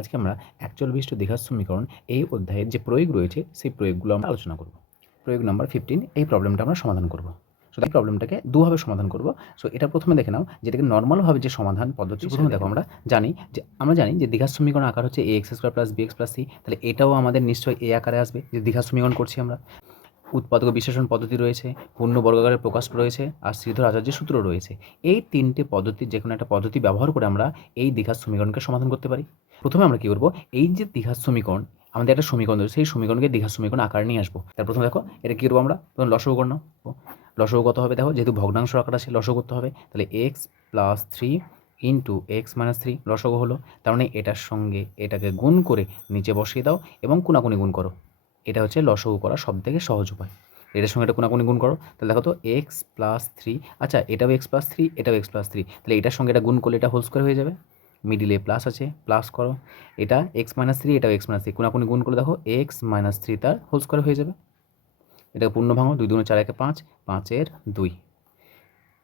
আজকে আমরা বিশিষ্ট দ্বিঘাত সমীকরণ এই অধ্যায়ের যে প্রয়োগ রয়েছে সেই প্রয়োগগুলো আমরা আলোচনা করব। প্রয়োগ নাম্বার ফিফটিন এই প্রবলেমটা আমরা সমাধান করব। সো এই প্রবলেমটাকে দুভাবে সমাধান করব। সো এটা প্রথমে দেখে নাও যেটাকে নর্মালভাবে যে সমাধান পদ্ধতি প্রথমে দেখো আমরা জানি যে আমরা জানি যে দীঘার সমীকরণ আকার হচ্ছে a x square plus b x plus c তাহলে এটাও আমাদের নিশ্চয়ই এ আকারে আসবে যে দীঘার সমীকরণ করছি আমরা। উৎপাদক বিশ্লেষণ পদ্ধতি রয়েছে, পূর্ণ বর্গাকারের প্রকাশ রয়েছে, আর শ্রীধর আচার্যের সূত্র রয়েছে। এই তিনটে পদ্ধতির যে কোনো একটা পদ্ধতি ব্যবহার করে আমরা এই দীঘার সমীকরণকে সমাধান করতে পারি। প্রথমে আমরা কী করব? এই যে দীঘার সমীকরণ, আমাদের একটা সমীকরণ রয়েছে, সেই সমীকরণকে দ্বিঘাত সমীকরণ আকারে নিয়ে আসব। তার প্রথমে দেখো, এটা কী করব আমরা? প্রথম লসগু গণ্য লসগু কত হবে? দেখো, যেহেতু ভগ্নাংশ আকার আছে লসগু করতে হবে। তাহলে x plus three into x minus three লসগু হলো। তার মানে এটার সঙ্গে এটাকে গুণ করে নিচে বসিয়ে দাও এবং কোনাকুনি গুণ করো। এটা হচ্ছে লসগু করা সব থেকে সহজ উপায়। এটার সঙ্গে এটা কোনাকুনি গুণ করো, তাহলে দেখো তো এক্স প্লাস থ্রি আচ্ছা এটাও এক্স প্লাস থ্রি এটাও এক্স প্লাস থ্রি তাহলে এটার সঙ্গে এটা গুণ করলে এটা হোল স্কোয়ার হয়ে যাবে। মিডিলে প্লাস আছে প্লাস করো। এটা এক্স মাইনাস থ্রি এটাও এক্স মাইনাস থ্রি কোনাকুনি গুণ করে দেখো এক্স মাইনাস থ্রি তার হোল স্কোয়ার হয়ে যাবে। এটাকে পূর্ণ ভাঙো, দুই দুগুণ চার একে পাঁচ, পাঁচের দুই।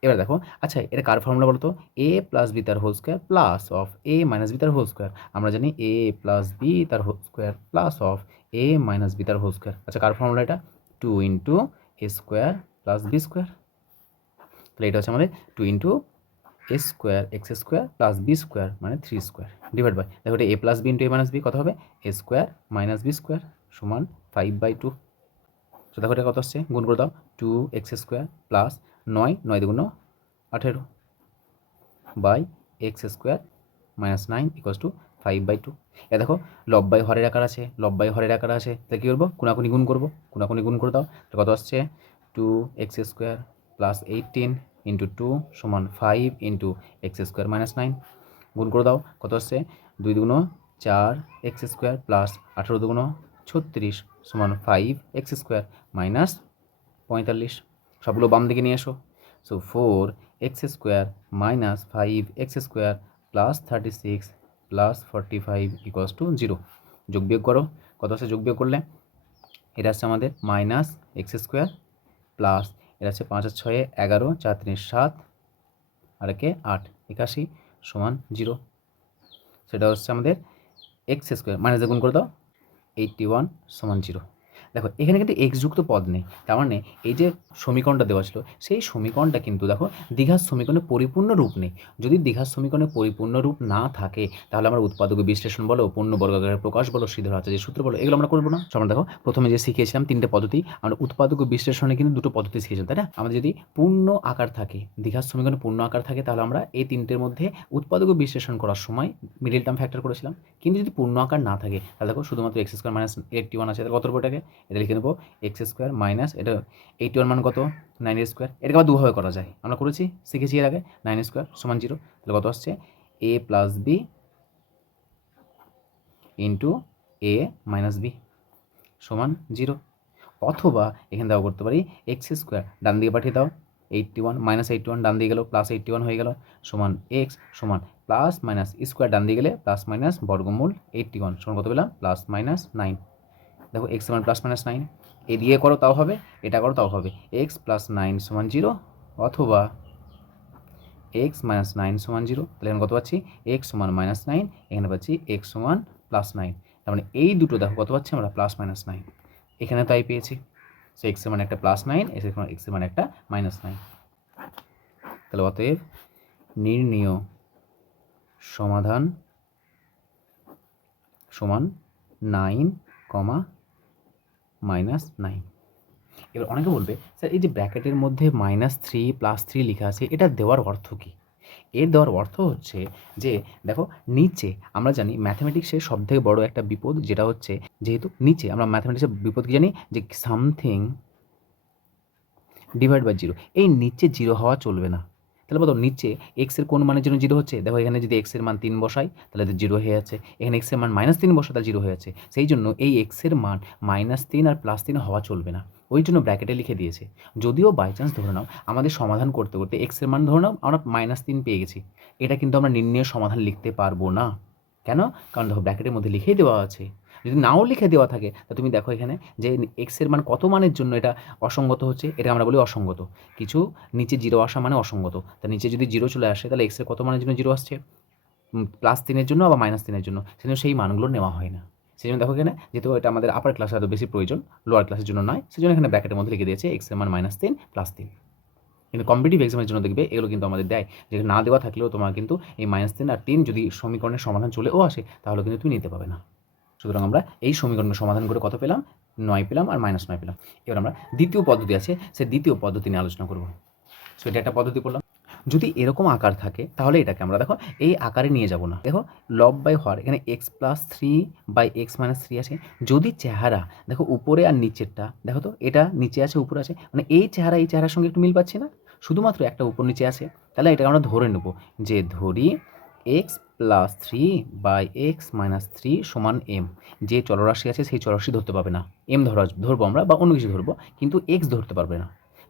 এবার দেখো আচ্ছা এটা কার ফর্মুলা বলো তো? এ প্লাস বি তার whole square plus of a minus b তার হোল স্কোয়ার আমরা জানি এ প্লাস বি তার whole square plus of a minus b তার হোল স্কোয়ার আচ্ছা কার ফর্মুলা এটা? Two into a square plus b square তাহলে এটা হচ্ছে আমাদের two into a square x square plus b square মানে থ্রি স্কোয়ার ডিভাইড বাই দেখো এটা a plus b into a minus b কত হবে? A square minus b square সমান ফাইভ বাই টু তো দেখো এটা কত আসছে? গুণ করে দাও টু এক্স স্কোয়ার প্লাস নয় নয় দুগুণ আঠেরো। By x square minus nine equals two five by two a দেখো লব্বাই হরের আকার আছে লব্বাই হরের আকার আছে। তাহলে কী করব? কোনাকুনি গুণ করব। কোনাকুনি গুণ করে দাও। তো কত আসছে? Two x square plus eighteen into two সমান five into x square minus nine গুণ করে দাও। কত আসছে? দুই দুগুণ চার এক্স স্কোয়ার প্লাস আঠেরো দুগুণ ছত্রিশ সমান ফাইভ এক্স স্কোয়ার মাইনাস পঁয়তাল্লিশ। সবগুলো বাম দিকে নিয়ে এসো। So four x square minus five x square plus thirty six plus forty five equals two zero যোগ বিয়োগ করো। কত আছে? যোগ বিয়োগ করলে? এটা হচ্ছে আমাদের মাইনাস এক্স স্কোয়ার প্লাস এটা হচ্ছে পাঁচ আর ছয়ে এগারো, চার তিনের সাত, আর একে আট, একাশি সমান জিরো সেটা হচ্ছে আমাদের এক্স স্কোয়ার মাইনাস গুণ করে দাও এইটটি ওয়ান সমান জিরো দেখো, এখানে কিন্তু এক্স যুক্ত পদ নেই। তার মানে এই যে সমীকরণটা দেওয়া ছিল, সেই সমীকরণটা কিন্তু দেখো, দীঘার সমীকরণে পরিপূর্ণ রূপ নেই। যদি দীঘার সমীকরণে পরিপূর্ণ রূপ না থাকে, তাহলে আমরা উৎপাদক বিশ্লেষণ বলো পূর্ণ বর্গাকারের প্রকাশ বলো সিদ্ধ যে সূত্র বলো, এগুলো আমরা করব না। আমরা দেখো, প্রথমে যে শিখিয়েছিলাম তিনটে পদ্ধতি, আমরা উৎপাদক বিশ্লেষণে কিন্তু দুটো পদ্ধতি শিখেছিলাম, তাই না? আমাদের যদি পূর্ণ আকার থাকে, দীঘার সমীকরণে পূর্ণ আকার থাকে, তাহলে আমরা এই তিনটের মধ্যে উৎপাদক বিশ্লেষণ করার সময় মিডিল টার্ম ফ্যাক্টর করেছিলাম। কিন্তু যদি পূর্ণ আকার না থাকে, তাহলে দেখো, শুধুমাত্র x square minus eighty one আছে কত রূপটাকে এটা লিখে নেব এক্স স্কোয়ার মাইনাস এটা এইটি ওয়ান মান কত? নাইন স্কোয়ার এটাকে আবার দুভাবে করা যায়। আমরা করেছি, শিখেছি এর আগে নাইন স্কোয়ার সমান জিরো তাহলে কত আসছে? A plus b into a minus b সমান জিরো অথবা এখানে দেওয়া করতে পারি এক্স স্কোয়ার ডান দিকে পাঠিয়ে দাও eighty one minus eighty one ডান দিয়ে গেলো প্লাস এইটটি ওয়ান হয়ে গেল, সমান এক্স সমান প্লাস মাইনাস স্কোয়ার ডান দিয়ে গেলে প্লাস মাইনাস বর্গমূল এইটটি ওয়ান সমান কত পেলাম? প্লাস মাইনাস নাইন দেখো এক্স সমান প্লাস মাইনাস নাইন এ দিয়ে করো তাও হবে, এটা করো তাও হবে এক্স প্লাস নাইন সমান জিরো অথবা এক্স মাইনাস নাইন সমান জিরো তাহলে এখানে কত পাচ্ছি? এক্স সমান মাইনাস নাইন এখানে পাচ্ছি এক্স সমান প্লাস নাইন তার মানে এই দুটো দেখো কত পাচ্ছি আমরা? প্লাস মাইনাস নাইন এখানে তাই পেয়েছি সো এক্স মানে একটা প্লাস নাইন মানে এক্স মানে একটা মাইনাস নাইন তাহলে অতএব নির্ণীয় সমাধান সমান নাইন কমা মাইনাস নাইন এবার অনেকে বলবে, স্যার, এই যে ব্র্যাকেটের মধ্যে মাইনাস থ্রি প্লাস থ্রি লেখা আছে, এটা দেওয়ার অর্থ কী? এর দেওয়ার অর্থ হচ্ছে যে, দেখো, নিচে আমরা জানি ম্যাথামেটিক্সের সব থেকে বড় একটা বিপদ, যেটা হচ্ছে যেহেতু নিচে আমরা ম্যাথামেটিক্সের বিপদ কি জানি? যে সামথিং ডিভাইড বাই জিরো এই নিচে জিরো হওয়া চলবে না। তাহলে বলো নিচে এক্সের কোন মানের জন্য জিরো হচ্ছে? দেখো এখানে যদি এক্সের মান তিন বসাই, তাহলে জিরো হয়ে যাচ্ছে। এখানে এক্সের মান মাইনাস তিন বসা তাহলে জিরো হয়ে যাচ্ছে। সেই জন্য এই এক্সের মান মাইনাস তিন আর প্লাস তিন হওয়া চলবে না। ওই জন্য ব্র্যাকেটে লিখে দিয়েছে। যদিও বাই চান্স ধরে নাও, আমাদের সমাধান করতে করতে এক্সের মান ধরে নাও, আমরা মাইনাস তিন পেয়ে গেছি। এটা কিন্তু আমরা নির্ণয় সমাধান লিখতে পারব না। কেন? কারণ দেখো ব্র্যাকেটের মধ্যে লিখেই দেওয়া আছে। যদি নাও লিখে দেওয়া থাকে, তা তুমি দেখো এখানে যে এক্সের মান কত মানের জন্য এটা অসঙ্গত হচ্ছে এটা আমরা বলি অসঙ্গত। কিছু নিচে জিরো আসা মানে অসঙ্গত। তা নিচে যদি জিরো চলে আসে, তাহলে এক্সের কত মানের জন্য জিরো আসছে? প্লাস তিনের জন্য বা মাইনাস তিনের জন্য। সেজন্য সেই মানগুলো নেওয়া হয় না। সেই জন্য দেখো এখানে, যেহেতু এটা আমাদের আপার ক্লাসে এত বেশি প্রয়োজন লোয়ার ক্লাসের জন্য নয়, সেজন্য এখানে ব্যাকেটের মধ্যে লিখে দিয়েছে এক্সের মান মাইনাস তিন প্লাস তিন। কিন্তু কম্পিটিভ এক্সামের জন্য দেখবে, এগুলো কিন্তু আমাদের দেয়। যেটা না দেওয়া থাকলেও তোমার কিন্তু এই মাইনাস তিন আর তিন যদি সমীকরণের সমাধান চলেও আসে, তাহলে কিন্তু তুমি নিতে পারবে না। সুতরাং আমরা এই সমীকরণের সমাধান করে কত পেলাম? নয় পেলাম আর মাইনাস নয় পেলাম। এবার আমরা দ্বিতীয় পদ্ধতি আছে সে দ্বিতীয় পদ্ধতি নিয়ে আলোচনা করব। সো এটা একটা পদ্ধতি করলাম যদি এরকম আকার থাকে, তাহলে এটাকে আমরা দেখো, এই আকারে নিয়ে যাব না। দেখো লব বাই হর এখানে x plus three by x minus three আছে। যদি চেহারা, দেখো, উপরে আর নিচেরটা, দেখো তো, এটা নিচে আছে, উপরে আছে। মানে এই চেহারা, এই চেহারার সঙ্গে একটু মিল পাচ্ছি না? শুধুমাত্র একটা উপর নিচে আছে। তাহলে এটাকে আমরা ধরে নেব যে ধরি x plus three by x minus three সমান এম যে চলরাশি আছে, সেই চলরাশি ধরতে পারবে না। এম ধরা, ধরবো আমরা বা অন্য কিছু ধরবো, কিন্তু এক্স ধরতে পারবে না।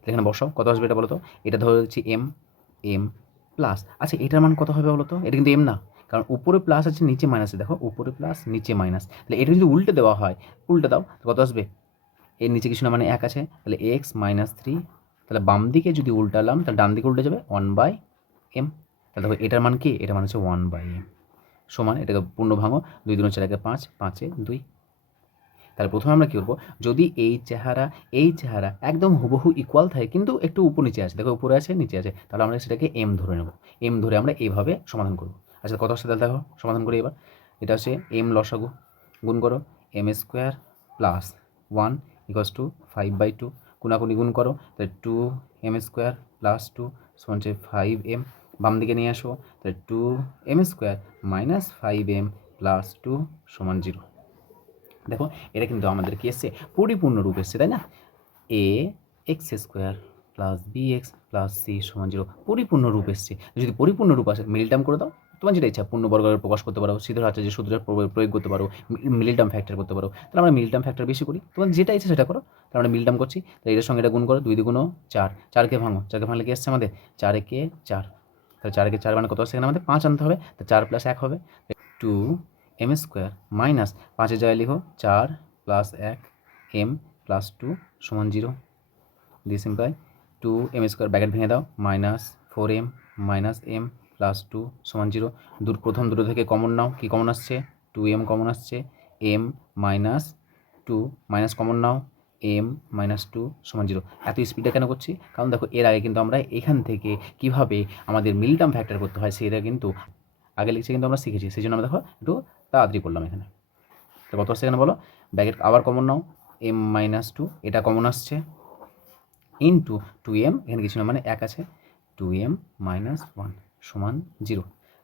এখানে বসাও কত আসবে এটা বলো তো এটা ধরেছি এম এম প্লাস আচ্ছা এটার মান কত হবে বলো তো এটা কিন্তু এম না। কারণ উপরে প্লাস আছে, নিচে মাইনাস দেখো, উপরে প্লাস নিচে মাইনাস তাহলে এটা যদি উল্টে দেওয়া হয়, উল্টে দাও কত আসবে? এর নিচে কিছু না মানে এক আছে। তাহলে এক্স মাইনাস থ্রি তাহলে বাম দিকে যদি উল্টালাম, তাহলে ডান দিকে উল্টে যাবে ওয়ান বাই এম তাহলে দেখো এটার মান কি? এটার মান হচ্ছে ওয়ান বাই এম সমান, এটাকে পূর্ণ ভাঙো দুই দুনো চার পাঁচ, পাঁচে দুই। তাহলে প্রথমে আমরা কী করব? যদি এই চেহারা এই চেহারা একদম হুবহু ইকুয়াল থাকে, কিন্তু একটু উপর নিচে আছে, দেখো উপরে আছে, নিচে আছে, তাহলে আমরা সেটাকে এম ধরে নেব। এম ধরে আমরা এইভাবে সমাধান করব। আচ্ছা কত আসছে তাহলে দেখো? সমাধান করি এবার। এটা হচ্ছে এম লসাগু, গুণ করো m square plus one equals two five by two কোনাকুনি গুণ করো, তাহলে two m square plus two সমান হচ্ছে ফাইভ এম বাম দিকে নিয়ে আসো তাহলে two m square minus five m plus two সমান জিরো দেখো, এটা কিন্তু আমাদের কি এসছে? পরিপূর্ণ রূপ এসছে, তাই না? A x square plus b x plus c সমান জিরো পরিপূর্ণ রূপ এসছে। যদি পরিপূর্ণ রূপ আসে মিল করে দাও। তোমার যেটা ইচ্ছা পূর্ণবর্গের প্রকাশ করতে পারো হাতে যে সূত্রের প্রয়োগ করতে পারো মিল টার্ম ফ্যাক্টর করতে পারো। তাহলে আমরা মিল টার্ম ফ্যাক্টর বেশি করি। তোমার যেটা ইচ্ছা সেটা করো। তাহলে আমরা মিল টার্ম করছি। তাহলে এটার সঙ্গে এটা গুণ করো, দুই দুগুণো চার। চারকে ভাঙো। চারকে ভাঙলে কি আসছে আমাদের? চারেকে চার। তাহলে চারকে চার মানে কত? আসছে এখানে আমাদের পাঁচ আনতে হবে। তো চার প্লাস এক হবে। টু এম স্কোয়ার মাইনাস পাঁচের জায়গায় লিখো চার প্লাস এক এম প্লাস টু সমান zero this imply two m square bracket ভেঙে দাও। Minus four m minus m plus two সমান জিরো দূর প্রথম দুটো থেকে কমন নাও। কী কমন আসছে? টু এম কমন আসছে। M minus two minus common নাও। এম মাইনাস টু সমান জিরো এত স্পিডে কেন করছি? কারণ দেখো, এর আগে কিন্তু আমরা এখান থেকে কীভাবে আমাদের মিলটাম ফ্যাক্টর করতে হয় সেটা কিন্তু আগে লিখছে কিন্তু আমরা শিখেছি। সেই জন্য আমরা দেখো, একটু তাড়াতাড়ি করলাম এখানে। তো কত আসছে এখানে বলো? ব্যাগের আবার কমন নাও। এম মাইনাস টু এটা কমন আসছে। ইন টু টু এম এখানে কিছু না মানে এক আছে। টু এম মাইনাস ওয়ান সমান জিরো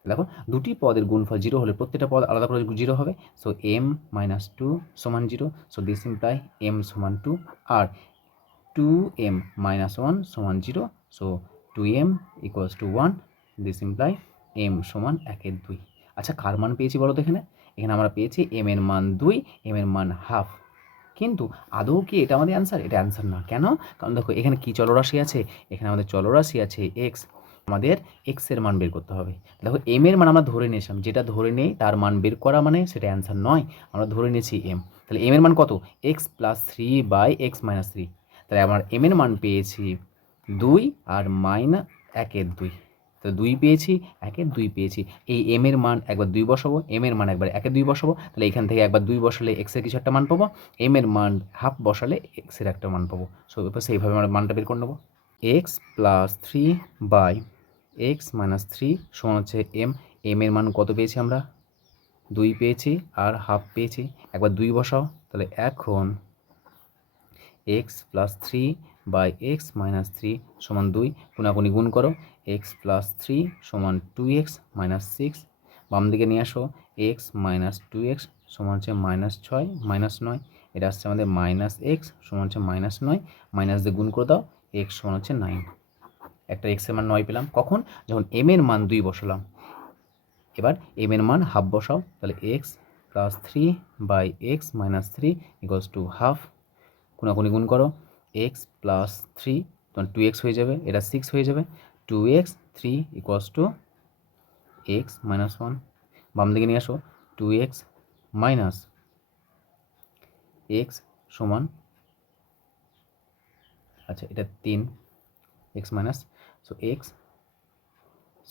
দেখো, দুটি পদের গুণফল জিরো হলে প্রত্যেকটা পদ আলাদা করে জিরো হবে। সো এম মাইনাস টু সমান zero. So this imply m সমান টু আর টু এম মাইনাস ওয়ান সমান zero. So two m equals two one this imply m সমান একের দুই। আচ্ছা কার মান পেয়েছি বলো তো এখানে? এখানে আমরা পেয়েছি এম এর মান দুই এম এর মান হাফ কিন্তু আদৌ কি এটা আমাদের অ্যান্সার এটা অ্যান্সার না। কেন? কারণ দেখো, এখানে কি চলরাশি আছে? এখানে আমাদের চলরাশি আছে এক্স আমাদের এক্সের মান বের করতে হবে। দেখো এম এর মান আমরা ধরে নিয়েছিলাম। যেটা ধরে নেই, তার মান বের করা মানে সেটা অ্যান্সার নয়। আমরা ধরে নিয়েছি এম তাহলে এম এর মান কত? X plus three by x minus three তাহলে আমার এম এর মান পেয়েছি দুই আর মাইনা একের দুই। তো দুই পেয়েছি, একের দুই পেয়েছি। এই এম এর মান একবার দুই বসাবো এম এর মান একবার একের দুই বসাবো। তাহলে এখান থেকে একবার দুই বসালে এক্সের কিছু একটা মান পাবো। এম এর মান হাফ বসালে এক্সের একটা মান পাবো। সো সেইভাবে আমরা মানটা বের করে নেব। X plus three by x minus three সমান হচ্ছে এম এম এর মান কত পেয়েছি আমরা? দুই পেয়েছি আর হাফ পেয়েছি। একবার দুই বসাও, তাহলে এখন x plus three by x minus three সমান দুই কোনাকুনি গুণ করো। এক্স প্লাস থ্রি সমান টু এক্স মাইনাস সিক্স বাম দিকে নিয়ে আসো এক্স মাইনাস টু এক্স সমান হচ্ছে মাইনাস ছয় মাইনাস নয়। এটা আসছে আমাদের মাইনাস এক্স সমান হচ্ছে মাইনাস নয়। মাইনাস দিয়ে গুণ করে দাও এক্স সমান হচ্ছে নাইন একটা এক্সের মান নয় পেলাম। কখন? যখন এম এর মান দুই বসালাম। এবার এম এর মান হাফ বসাও। তাহলে x plus three by x minus three equals two half কোনাকুনি গুণ করো। এক্স প্লাস থ্রি তোমার টু এক্স হয়ে যাবে। এটা সিক্স হয়ে যাবে। Two x three equals two x minus one বাম দিকে নিয়ে আসো। টু এক্স মাইনাস এক্স সমান আচ্ছা এটা তিন x minus so x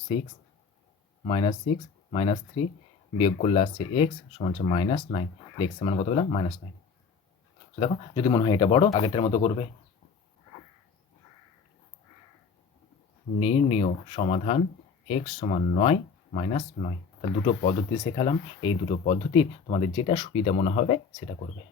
six minus six minus three বিয়োগ করলে আসছে এক্স সমান হচ্ছে মাইনাস নাইন এক্স সমান কত পেলাম? মাইনাস নাইন তো দেখো, যদি মনে হয় এটা বড়, আগেরটার মতো করবে। নির্ণীয় সমাধান এক্স সমান নয় মাইনাস নয় তাহলে দুটো পদ্ধতি শেখালাম। এই দুটো পদ্ধতির তোমাদের যেটা সুবিধা মনে হবে, সেটা করবে।